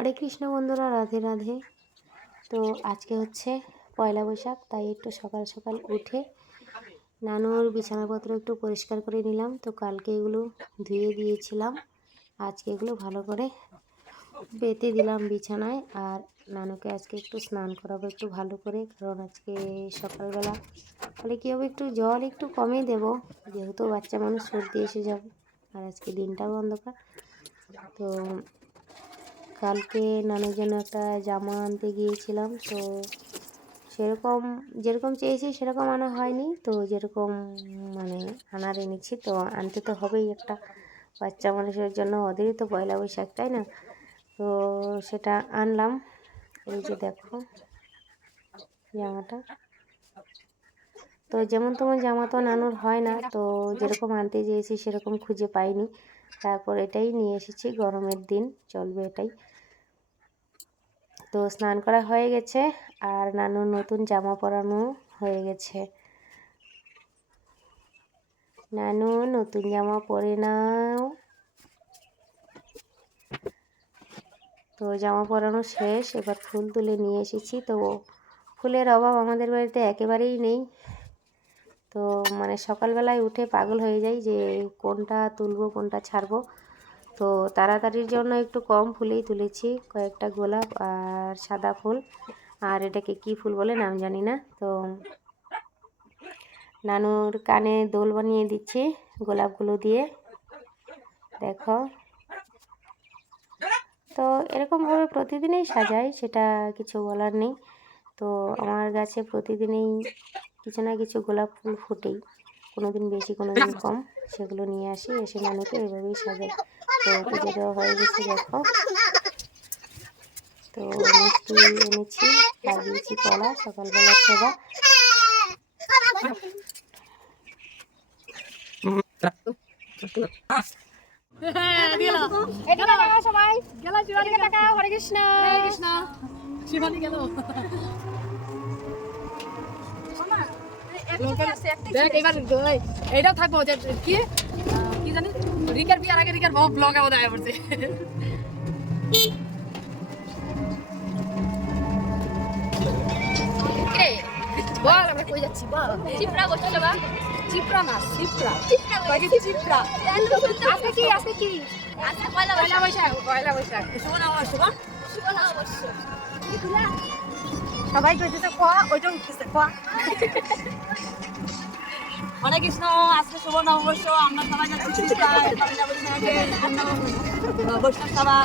হরে কৃষ্ণ বন্ধুরা, রাধে রাধে। তো আজকে হচ্ছে পয়লা বৈশাখ, তাই একটু সকাল সকাল উঠে নানুর বিছানাপত্র একটু পরিষ্কার করে নিলাম। তো কালকে এগুলো ধুয়ে দিয়েছিলাম, আজকে এগুলো ভালো করে পেতে দিলাম বিছানায়। আর নানুকে আজকে একটু স্নান করাবো একটু ভালো করে, কারণ আজকে সকালবেলা ফলে কী হবে, একটু জল একটু কমই দেবো, যেহেতু বাচ্চা মানুষ সর্দি এসে যাবে। আর আজকে দিনটাও অন্ধকার। তো কালকে নানুর জন্য একটা জামা আনতে গিয়েছিলাম, তো সেরকম যেরকম চেয়েছি সেরকম আনা হয়নি। তো যেরকম মানে আনার এনেছি, তো আনতে তো হবেই একটা বাচ্চা মানুষের জন্য, ওদেরই তো পয়লা বৈশাখ, তাই না? তো সেটা আনলাম। এই যে দেখো জামাটা, তো যেমন তেমন জামা তো নানুর হয় না, তো যেরকম আনতে চেয়েছি সেরকম খুঁজে পাইনি। তারপর এটাই নিয়ে এসেছি, গরমের দিন চলবে এটাই। তো স্নান করা হয়ে গেছে, আর নানুর নতুন জামা পরানো হয়ে গেছে। নানু নতুন জামা পরে নাও। তো জামা পরানো শেষ, এবার ফুল তুলে নিয়ে এসেছি। তো ফুলের অভাব আমাদের বাড়িতে একেবারেই নেই। তো মানে সকালবেলায় উঠে পাগল হয়ে যাই যে কোনটা তুলবো কোনটা ছাড়বো। তো তাড়াতাড়ির জন্য একটু কম ফুলেই তুলেছি, কয়েকটা গোলাপ আর সাদা ফুল, আর এটাকে কি ফুল বলে নাম জানি না। তো নানুর কানে দোল বানিয়ে দিচ্ছি গোলাপগুলো দিয়ে, দেখো। তো এরকমভাবে প্রতিদিনই সাজাই, সেটা কিছু বলার নেই। তো আমার গাছে প্রতিদিনই কিছু না কিছু গোলাপ ফুল ফুটেই, কোনো দিন বেশি কোনো দিন কম। সেগুলো নিয়ে আসি, এসে নানুকে এভাবেই সাজাই। তো পুজো দেওয়া হয়ে গেছে, দেখো। তো মিষ্টি এনেছি, আর দিয়েছি কলা, সকালবেলা সেবা। হরে কৃষ্ণ শিবানী গেল। এইটাও থাকবো যে কি কি জানি রিকার বিয়ার আগে রিকার বহু ব্লগ আমাদের আয় পড়ছে। বল আমরা কই যাচ্ছি, বল। চিপড়া করছিল বা চিপড়া না চিপড়া চিপড়া আজকে কি আজকে পয়লা বৈশাখ। পয়লা বৈশাখ শুভ নববর্ষ, শুভ নববর্ষ। সবাই কইতেছে কোয়া, ওইটা উঠতেছে কোয়া। হরে কৃষ্ণ, আজকে শুভ নববর্ষ, আমরা সবাই যাচ্ছি চিপড়ায় পয়লা বৈশাখের জন্য বৈষ্ণব সভা।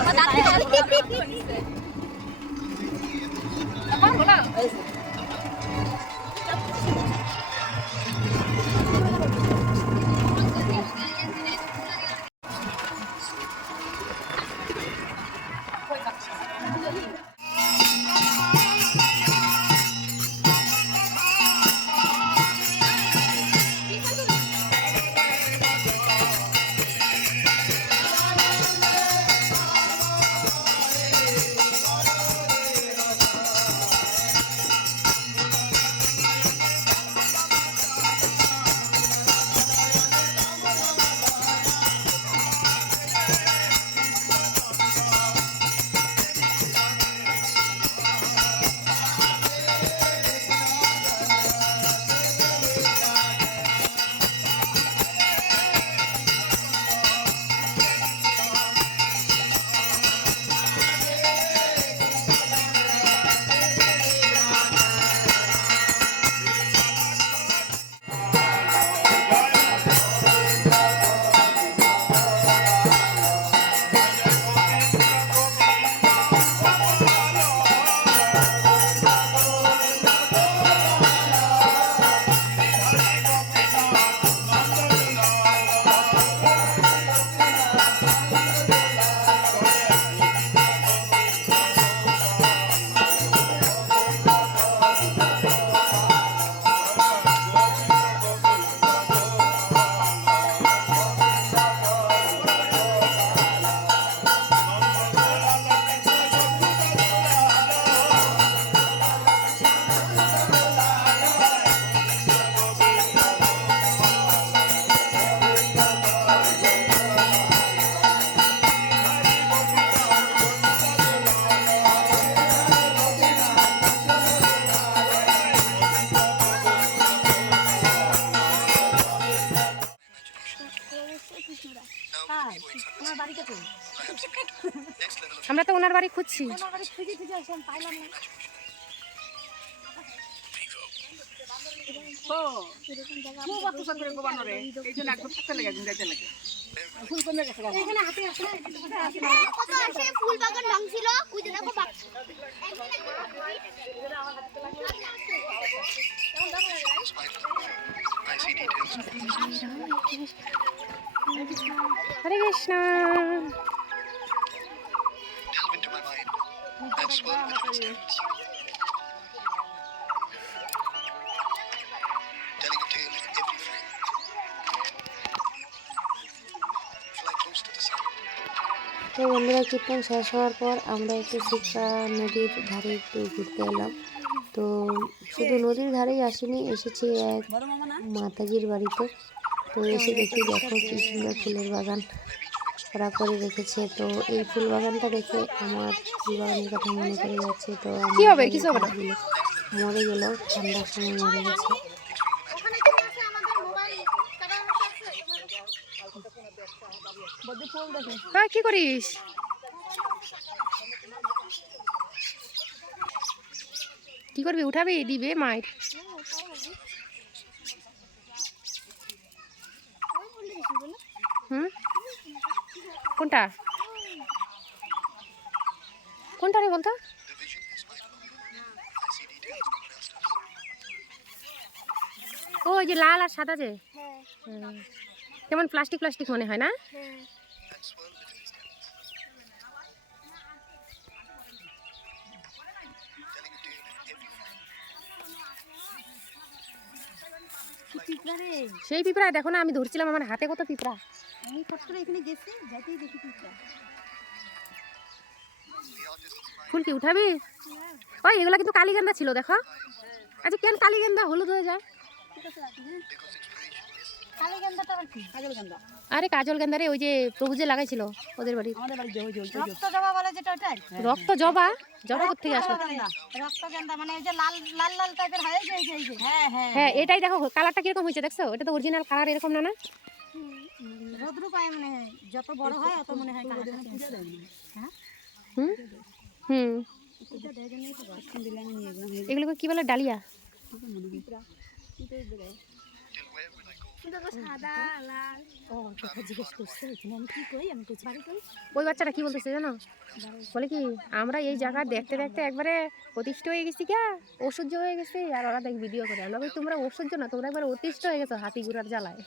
আমরা তো ওনার বাড়ি খুঁজছি। ফুল বাগান রং ছিল হরে কৃষ্ণ। তো বন্ধুরা, কীর্তন শেষ হওয়ার পর আমরা একটু শিক্ষা নদীর ধারে একটু ঘুরতে এলাম। তো শুধু নদীর ধারেই আসিনি, এসেছি এক মাতাজির বাড়িতে। তো এসে দেখি, দেখো কি সুন্দর ফুলের বাগান ওরা করে রেখেছে। তো এই ফুল বাগানটা দেখে আমার ফুল বাগানের কথা মনে পড়ে যাচ্ছে। তো কি হবে, কিছু হবে না, মরে গেল, ঠান্ডার সময় মরে গেছে। কি করিস? কি করবি? উঠাবি? দিবে মায়ের। কোনটা কোনটা রে বলতো? ও ওই যে লাল আর সাদা যে, কেমন প্লাস্টিক প্লাস্টিক মনে হয় না? সেই পিঁপড়া দেখো না, আমি ধরছিলাম, আমার হাতে কত পিঁপড়া। ফুল কি উঠাবি? ওই এগুলা কিন্তু কালীগেন্দা ছিল, দেখো। আচ্ছা, কেন কালীগেন্দা হলুদ হয়ে যায়? আরে কাজল গেন্দা রে, ওই যে প্রভু যে লাগাইছিল ওদের বাড়ি। রক্ত জবা? জবা কোথেকে আসলো? হ্যাঁ, এটাই দেখো কালারটা কিরকম হয়েছে, দেখছো? এটা তো অরিজিনাল কালার, এরকম না? না রোদ্রু পায় মনে হয়, যত বড় হয় তত মনে হয় কালারটা চেঞ্জ হয়। হ্যাঁ, এগুলোকে কি বলে? ডালিয়া? ওই বাচ্চাটা কি বলতেছে জানো? বলে কি, আমরা এই জায়গা দেখতে দেখতে একবারে অতিষ্ঠ হয়ে গেছি, কে অসহ্য হয়ে গেছে। আর ওরা দেখ ভিডিও করে, আমরা তোমরা অসহ্য না, তোমরা একবার অতিষ্ঠ হয়ে গেছো হাতি ঘোড়ার জ্বালায়।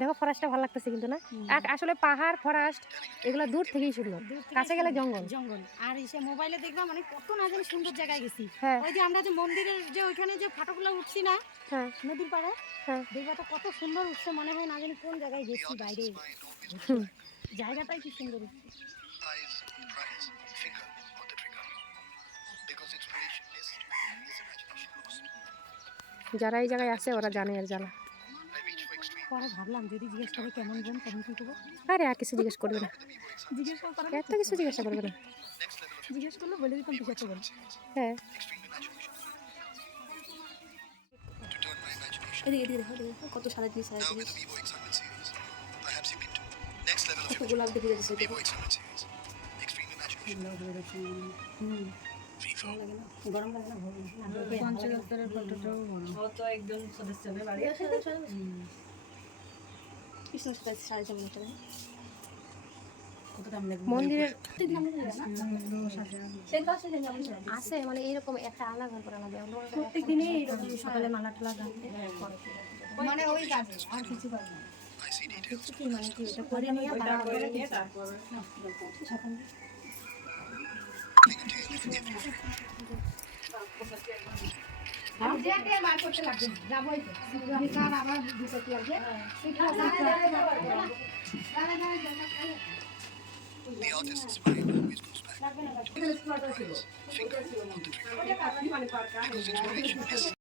দেখো ফরেস্টটা ভালো লাগতেছে কিন্তু না? আসলে পাহাড় ফরেস্ট এগুলো দূর থেকেই সুন্দর, কাছে গেলে জঙ্গল জঙ্গল। আর এসে মোবাইলে দেখবা মানে কত না জানি সুন্দর জায়গায় গেছি। ওই যে আমরা যে মন্দিরের যে ওইখানে যে ফটোগুলো উঠছি না নদীর পাড়ে, দেখবা তো কত সুন্দর উঠছে, মনে হয় না জানি কোন জায়গায় গেছি বাইরে। জায়গাটাই কি সুন্দর উঠছে। যারা এই জায়গায় আছে ওরা জানে আর জ্বালা। পরে ভাবলাম যদি জিজ্ঞেস করে কেমন বোন, তখন কি করবো? আরে আর কিছু জিজ্ঞেস করবে না, এত কিছু জিজ্ঞাসা করবে না। জিজ্ঞেস করলে বলে দিতাম কিছু বল। হ্যাঁ, কত সারা জিনিস গোলাপ দেখে যাচ্ছে। গরম লাগে না? পঞ্চদপ্তরের ফটোটাও একদম সদস্য মন্দিরের আছে মানে এইরকম একটা আলাদা ঘর করা লাগে প্রত্যেকদিনই এইরকম সকালে মালা টালা গাঁথতে মানে ওই কাজ আর কিছু করে না। কি মানে কি এটা করে নিয়ে তারপর The artist's mind always goes back to his finger on the trigger, because inspiration is